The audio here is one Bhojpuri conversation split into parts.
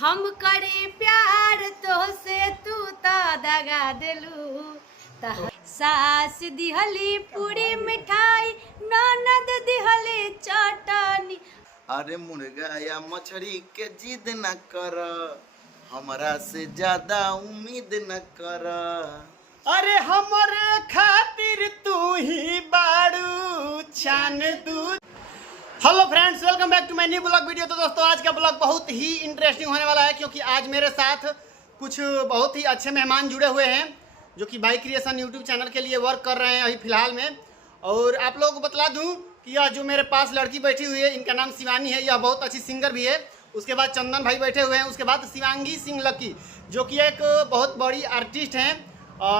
हम करे प्यार तो से तू ता दगा दिलू। सास दिहली पूरी मिठाई ननद दिहली चटनी। अरे मुर्गा या मछली के जिद न कर, हमरा से ज्यादा उम्मीद न कर। अरे हमरे खातिर तू ही बाड़ू चान दूध। Hello friends, welcome back to my new blog video. तो दोस्तों, आज का ब्लॉग बहुत ही इंटरेस्टिंग होने वाला है क्योंकि आज मेरे साथ कुछ बहुत ही अच्छे मेहमान जुड़े हुए हैं जो कि बाई क्रिएशन यूट्यूब चैनल के लिए वर्क कर रहे हैं अभी फिलहाल में। और आप लोगों को बतला दूं कि यह जो मेरे पास लड़की बैठी हुई है, इनका नाम शिवानी है। यह बहुत अच्छी सिंगर भी है। उसके बाद चंदन भाई बैठे हुए हैं। उसके बाद शिवांगी सिंह लकी जो कि एक बहुत बड़ी आर्टिस्ट हैं।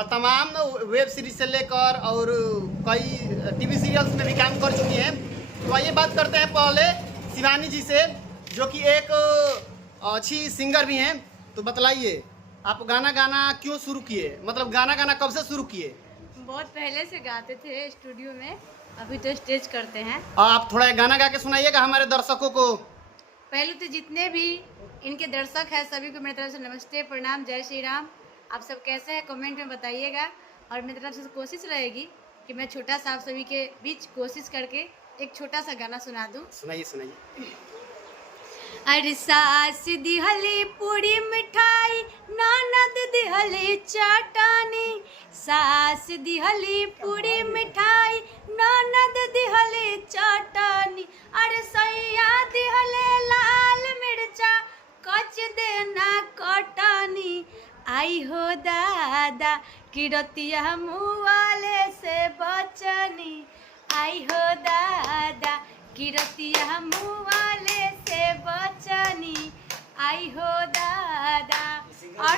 तमाम वेब सीरीज से लेकर और कई टीवी सीरियल्स में भी काम कर चुकी हैं। तो आइए बात करते हैं पहले शिवानी जी से, जो कि एक अच्छी सिंगर भी हैं। तो बतलाइए, आप गाना गाना क्यों शुरू किए? मतलब गाना गाना कब से शुरू किए? बहुत पहले से गाते थे स्टूडियो में, अभी तो स्टेज करते हैं। आप थोड़ा गाना गा के सुनाइएगा हमारे दर्शकों को। पहले तो जितने भी इनके दर्शक हैं सभी को मेरी तरफ से नमस्ते, प्रणाम, जय श्री राम। आप सब कैसे हैं कमेंट में बताइएगा। और मेरी तरफ से कोशिश रहेगी कि मैं छोटा सा आप सभी के बीच कोशिश करके एक छोटा सा गाना सुना दूं। सुनाइए सुनाइए। अरे सास दिहली पूरी मिठाई ननद दिहली चटनी। सास दिहली पूरी मिठाई ननद दिहली चटनी। अरे सैया दिहले लाल मिर्चा कच देना कटनी। आई हो दादा किरतिया मुँह से बचनी। आई हो दादा किरतिया मुँह से बचनी। आई हो दादा। और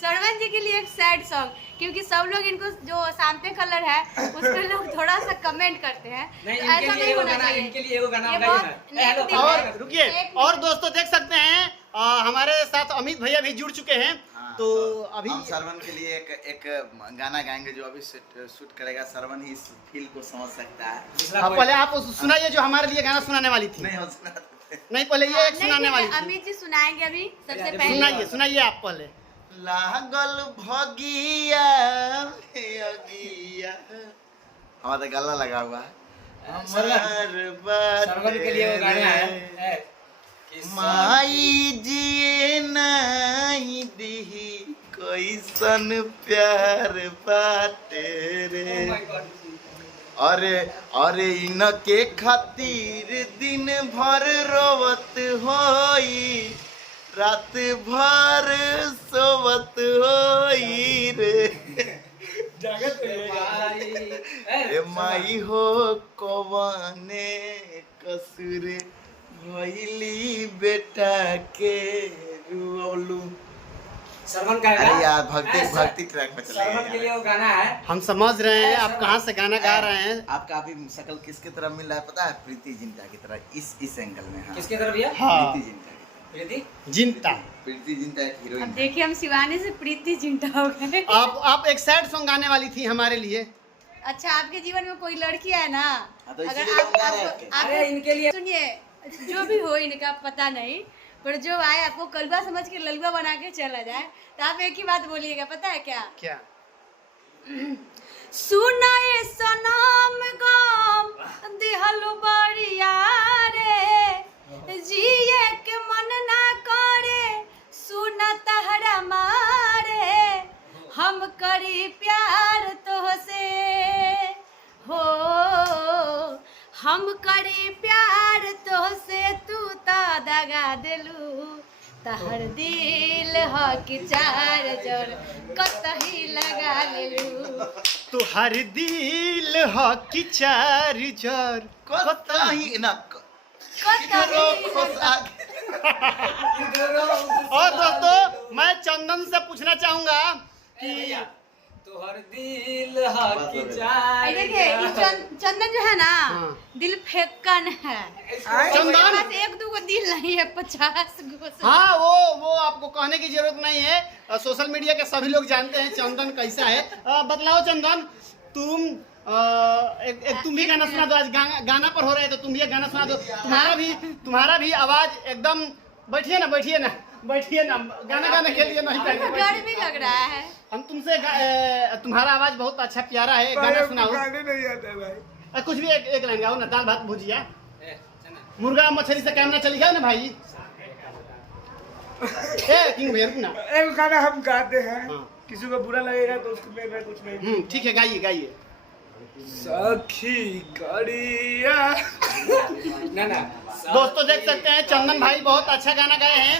सरवन जी के लिए एक सैड सॉन्ग, क्योंकि सब लोग इनको जो शांति कलर है उस पर लोग थोड़ा सा कमेंट करते हैं। ऐसा नहीं होना चाहिए। इनके लिए वो गाना और रुकिए, और दोस्तों देख सकते हैं हमारे साथ अमित भैया भी जुड़ चुके हैं। तो अभी हम सरवन के लिए एक गाना गाएंगे जो अभी शूट करेगा। सरवन ही इस फील को समझ सकता है। पहले आप सुनाइए जो हमारे लिए गाना सुनाने वाली थी। नहीं हो सुना नहीं, पहले ये एक सुनाने वाली थी। अमित जी सुनाएंगे अभी सबसे पहले। सुनाइए सुनाइए आप पहले। लागल भगिया अगिया, हमारा गला लगा हुआ है। सरवन के लिए वो गाना है माई जिए नहीं दिही कैसन प्यार बाटे रे। अरे अरे इनके खातिर दिन भर रोवत होई, रात भर सोवत होई रे। ए माई हो कवने कसूर भइली बेटा के रुअलू। सरवन का अरे यार भक्ति ट्रैक पे चले सरवन के लिए वो गाना है। हम समझ रहे हैं आप कहाँ से गाना गा रहे हैं। आपका अभी शक्ल किसके तरह मिल रहा है पता है? प्रीति जिंटा की तरह इस एंगल में। हाँ, किसके तरफ भैया? हाँ, प्रीति जिंटा की प्रीति जिंटा। प्रीति जिंटा एक अब हीरोइन है। देखिए हम शिवानी से प्रीति चिंता हो गए। आप एक सैड सॉन्ग गाने वाली थी हमारे लिए। अच्छा, आपके जीवन में कोई लड़की है ना, हाँ, तो अगर इसीलिए आप हम गा रहे हैं। अरे इनके लिए सुनिए, जो भी हो इनका पता नहीं, पर जो आए आपको कलुआ समझ के ललुआ बना के चला जाए, तो आप एक ही बात बोलिएगा, पता है क्या? क्या? सुनाए सनम गम दिहलो बड़िया रे, जिए के मन ना करे सुना तहरा मारे। हम करी प्यार तोहसे हो, हम करी प्यार तोहसे तू ता दगा दिलू। तहर दिल ह कि चार जर कतही लगा लेलू। तुहर दिल ह कि चार जर कतही ना कतही और दोस्तों, मैं चंदन से पूछना चाहूंगा कि तोहर दिल हकी चार। देखिए ये चंदन जो है ना, हाँ। दिल फेंकन है। चंदन बस एक दो दिल नहीं है, 50 गो। हाँ, वो आपको कहने की जरूरत नहीं है। सोशल मीडिया के सभी लोग जानते हैं चंदन कैसा है। बतलाओ चंदन, तुम तुम भी गाना सुना दो। आज गाना पर हो रहे हैं तो तुम भी एक गाना सुना दो। तुम्हारा भी आवाज एकदम। बैठिए ना बैठिए ना, गाना गाने के लिए नहीं हमको चाहिए। डर भी लग रहा है। हम तुमसे तुम्हारा आवाज बहुत अच्छा प्यारा है, गाना सुनाओ। गाने नहीं आते भाई। कुछ भी एक लाइन गाओ ना, दाल भात भुजिया, ए, चना। मुर्गा मछली से काम ना चलेगा ना भाई। ए किंग भैया रुक ना। एक गाना हम गाते हैं, हाँ। किसी को बुरा लगेगा तो उसको मैं कुछ नहीं। ठीक है, गाइए गाइए। सखी कड़िया ना ना दोस्तों देख सकते हैं चंदन भाई बहुत अच्छा गाना गाए हैं।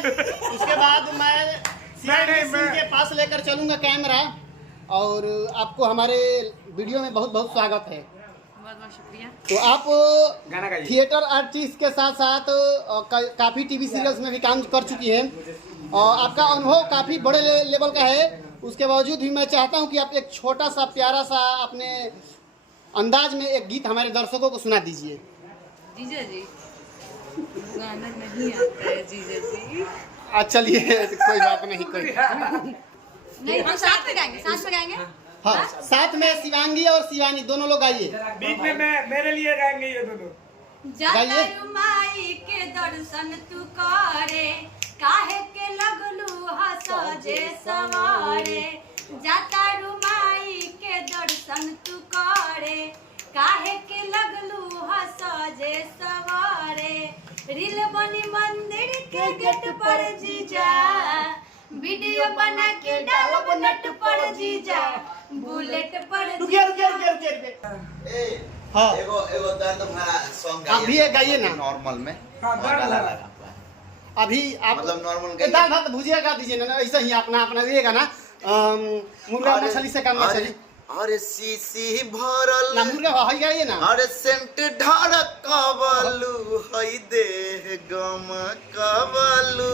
उसके बाद मैं सिंह के पास लेकर चलूंगा कैमरा, और आपको हमारे वीडियो में बहुत बहुत स्वागत है। बहुत बहुत शुक्रिया। तो आप गाना गाइए। थिएटर आर्टिस्ट के साथ साथ काफ़ी टीवी सीरियल्स में भी काम कर चुकी हैं, और आपका अनुभव काफ़ी बड़े लेवल का है। उसके बावजूद भी मैं चाहता हूं कि आप एक छोटा सा प्यारा सा अपने अंदाज में एक गीत हमारे दर्शकों को सुना दीजिए। जीजा जी गाना नहीं आता है जीजा जी। चलिए कोई बात नहीं, कोई नहीं तो साथ में गाएंगे, साथ में गाएंगे। हाँ, साथ में शिवांगी और शिवानी दोनों लोग आइए। बीच में मैं मेरे लिए गाएंगे ये दोनों। जाता रुमाई के दर्शन तू करे, काहे के लगलू हसजे सवारे। जाता रुमाई के दर्शन तू करे, काहे के लगलू हसजे सवारे। रील बनी मंदिर के गेट पर जीजा, वीडियो बना के डालब नेट पर जीजा, बुलेट पर रुकिए रुकिए रुकिए रुकिए रुकिए। ए हाँ। एगो दर्द भरा सॉन्ग आप भी एक गाइए ना। नॉर्मल में। हाँ, बहुत दर्द गला भरा। लगा हुआ है। अभी आप मतलब नॉर्मल ए, दाल भात भुजिया गा दीजिए ना, ऐसा ही अपना अपना ये गाना। मुर्गा मछली से काम ना चली अरे सीसी भरल ना, मुर्गा है गाइए ना। अरे सेंट ढड़कवलू हई देह गम कवलू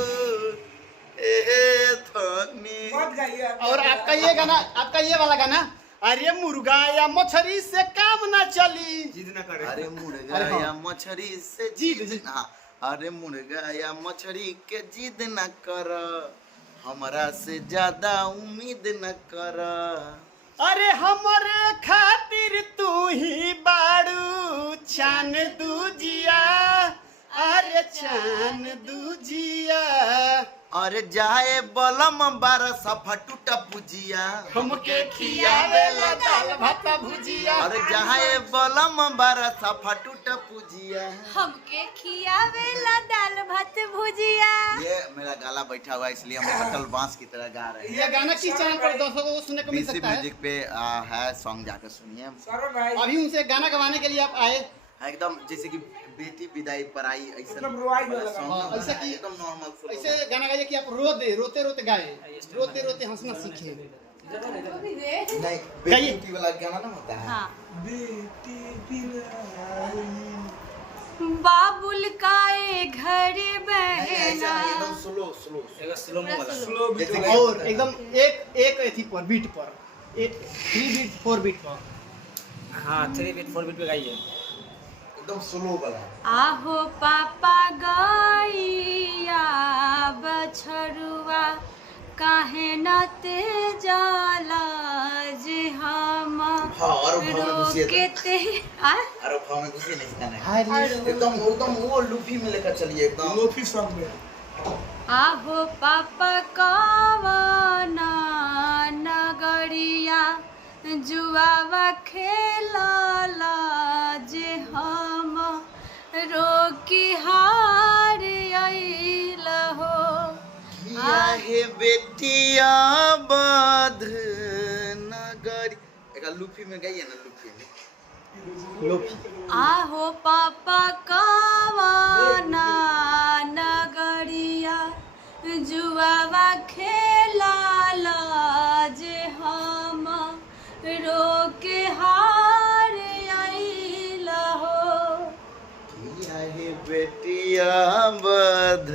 ए धनी। बहुत गाइए आप। और आपका ये गाना, आपका ये वाला गाना, अरे मुर्गा या मछली से काम ना चली। जिद ना करे। अरे मुर्गा अरे हाँ। या मछली से जिद ना, अरे मुर्गा या मछली के जिद न कर, हमरा से ज्यादा उम्मीद न कर। अरे हमारे खातिर तू ही बाड़ू चान दूजिया, अरे चान दूजिया। अरे जाए बलम बारह सफा टूटा पुजिया, हमके खियावेला दाल भात भुजिया। अरे जाए बलम बारह सफा टूटा पुजिया। हमके खियावेला दाल भात भुजिया। ये मेरा गाला बैठा हुआ है, इसलिए हम कटल बांस की तरह गा रहे हैं। ये गाना किस चैनल पर दर्शकों को सुनने को मिल बीसी सकता है? म्यूजिक पे है, सॉन्ग जाकर सुनिए। सरो भाई। अभी उनसे गाना गवाने के लिए आप आए, एकदम जैसे कि बेटी विदाई पर आई ऐसा मतलब रुआई वाला वाला song हाँ, होता ऐसा है, कि- एकदम नॉर्मल ऐसे गाना गाइए कि आप रोते रोते गाए, रोते रोते हंसना सीखे। नहीं गाइए। बेटी वाला गाना ना होता है। हाँ। बेटी बिलाई। बाबुल काए घर नहीं, बहना। ऐसा नहीं, एकदम स्लो स्लो एगो स्लो पूरा वाला। slow। स्लो बीट जैसे वाला। और एकदम एक एथी पर बीट पर, एक 3 बीट 4 बीट पर। हाँ 3 बीट 4 बीट पे गाइए। एकदम स्लो वाला। आहो पापा गैया बछरुआ, काहे न ते जाला जे हम हाँ, और भाव में घुसिए तो। रोकेते। आ? अरे भाव में घुसिए नहीं गाना। हाय एकदम एकदम वो लूफी में लेकर चलिए एकदम। लोफी सॉन्ग में। आहो पापा कवना नगरिया, जुआवा खेलला जे हम रोकी हार आइल हो। किया है बेटिया बाध नगरी। एक लूफी में गई है ना, लूफी में। आहो पापा कवना नगरिया, जुआवा खेलला जे हम रोके हार आइल हो। किया है बेटिया बाध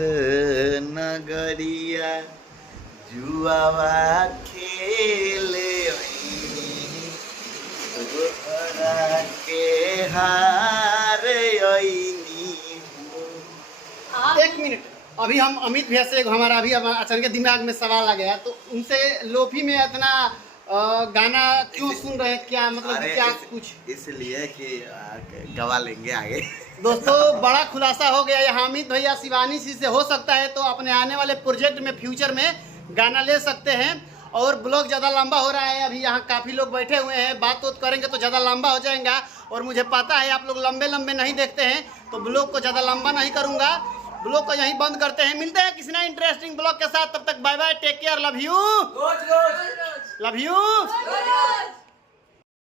नगरिया, जुआवा खेले तोहरा के हार आईनी हो। एक मिनट, अभी हम अमित भैया से हमारा अभी अचानक दिमाग में सवाल आ गया, तो उनसे लोफी में इतना गाना क्यों सुन रहे हैं, क्या मतलब अरे क्या कुछ? इसलिए कि गवा लेंगे आगे। दोस्तों बड़ा खुलासा हो गया, ये हामिद भैया शिवानी जी से हो सकता है, तो अपने आने वाले प्रोजेक्ट में फ्यूचर में गाना ले सकते हैं। और ब्लॉग ज़्यादा लंबा हो रहा है, अभी यहाँ काफ़ी लोग बैठे हुए हैं, बात करेंगे तो ज़्यादा लंबा हो जाएगा। और मुझे पता है आप लोग लंबे लंबे नहीं देखते हैं, तो ब्लॉग को ज़्यादा लंबा नहीं करूँगा, ब्लॉग को यहीं बंद करते हैं। मिलते हैं किसी ना इंटरेस्टिंग ब्लॉग के साथ, तब तक bye bye, take care, love you, love you.